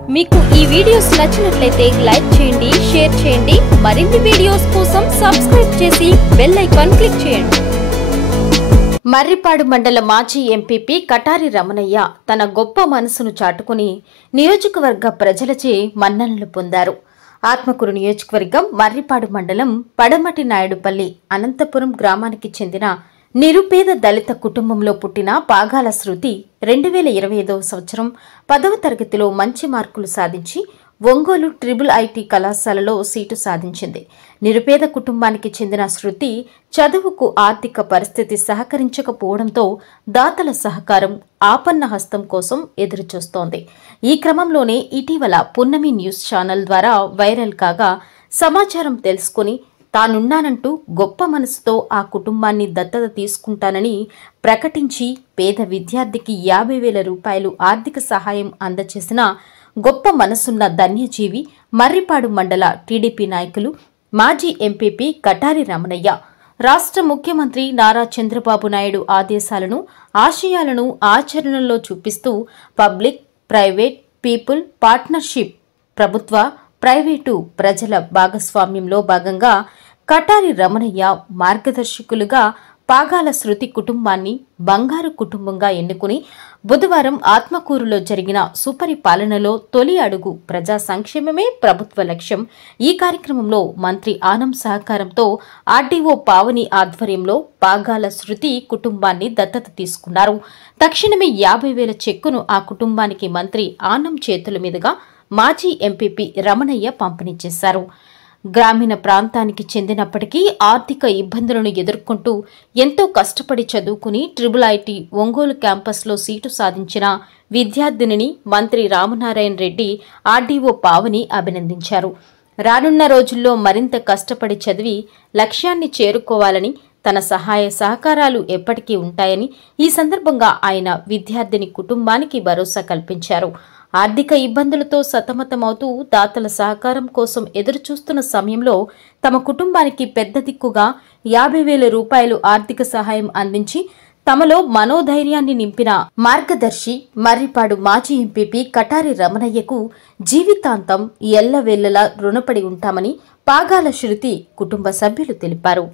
మీకు ఈ వీడియోస్ నచ్చినట్లయితే లైక్ చేయండి, షేర్ చేయండి. మరిన్ని వీడియోస్ కోసం సబ్స్క్రైబ్ చేసి బెల్ ఐకాన్ క్లిక్ చేయండి. మర్రిపాడు మండల మాజీ ఎంపీపీ కటారి రమణయ్య తన గొప్ప మనసును చాటుకుని నియోజకవర్గ ప్రజలచే మన్ననలు పొందారు. ఆత్మకూరు నియోజకవర్గం మర్రిపాడు మండలం పడమటి నాయుడుపల్లి అనంతపురం గ్రామానికి చెందిన నిరుపేద దళిత కుటుంబంలో పుట్టిన పాగాల శృతి 2025 సంవత్సరం 10వ తరగతిలో మంచి మార్కులు సాధించి ఒంగోలు IIIT కళాశాలలో సీటు సాధించింది. నిరుపేద కుటుంబానికి చెందిన శృతి చదువుకు ఆర్థిక పరిస్థితి సహకరించకపోవడంతో దాతల సహకారం, ఆపన్న హస్తం కోసం ఎదురుచూస్తోంది. ఈ క్రమంలోనే ఇటీవల పున్నమి న్యూస్ ఛానల్ ద్వారా వైరల్ కాగా సమాచారం తెలుసుకుని తానున్నానంటూ గొప్ప మనసుతో ఆ కుటుంబాన్ని దత్తత తీసుకుంటానని ప్రకటించి పేద విద్యార్థికి 50,000 రూపాయలు ఆర్థిక సహాయం అందజేసిన గొప్ప మనసున్న ధన్యజీవి మర్రిపాడు మండల టీడీపీ నాయకులు మాజీ ఎంపీపీ కటారి రమణయ్య. రాష్ట్ర ముఖ్యమంత్రి నారా చంద్రబాబు నాయుడు ఆదేశాలను, ఆశయాలను ఆచరణలో చూపిస్తూ పబ్లిక్, ప్రైవేట్, పీపుల్ పార్ట్నర్షిప్, ప్రభుత్వ, ప్రైవేటు, ప్రజల భాగస్వామ్యంలో భాగంగా కటారి రమణయ్య మార్గదర్శకులుగా పాగాల శృతి కుటుంబాన్ని బంగారు కుటుంబంగా ఎన్నుకుని బుధవారం ఆత్మకూరులో జరిగిన సుపరిపాలనలో తొలి అడుగు ప్రజా సంక్షేమమే ప్రభుత్వ లక్ష్యం. ఈ కార్యక్రమంలో మంత్రి ఆనం సహకారంతో ఆర్డీఓ పావని ఆధ్వర్యంలో పాగాల శృతి కుటుంబాన్ని దత్తత తీసుకున్నారు. తక్షణమే 50,000 చెక్కును ఆ కుటుంబానికి మంత్రి ఆనం చేతుల మీదుగా మాజీ ఎంపీపీ రమణయ్య పంపిణీ చేశారు. గ్రామీణ ప్రాంతానికి చెందినప్పటికీ ఆర్థిక ఇబ్బందులను ఎదుర్కొంటూ ఎంతో కష్టపడి చదువుకుని IIIT ఒంగోలు క్యాంపస్లో సీటు సాధించిన విద్యార్థినిని మంత్రి రామనారాయణ రెడ్డి, ఆర్డీఓ పావని అభినందించారు. రానున్న రోజుల్లో మరింత కష్టపడి చదివి లక్ష్యాన్ని చేరుకోవాలని, తన సహాయ సహకారాలు ఎప్పటికీ ఉంటాయని ఈ సందర్భంగా ఆయన విద్యార్థిని కుటుంబానికి భరోసా కల్పించారు. ఆర్థిక ఇబ్బందులతో సతమతమవుతూ దాతల సహకారం కోసం ఎదురుచూస్తున్న సమయంలో తమ కుటుంబానికి పెద్ద దిక్కుగా 50,000 రూపాయలు ఆర్థిక సహాయం అందించి తమలో మనోధైర్యాన్ని నింపిన మార్గదర్శి మర్రిపాడు మాజీ ఎంపీపీ కటారి రమణయ్యకు జీవితాంతం ఎల్లవేళలా రుణపడి ఉంటామని పాగాల శృతి కుటుంబ సభ్యులు తెలిపారు.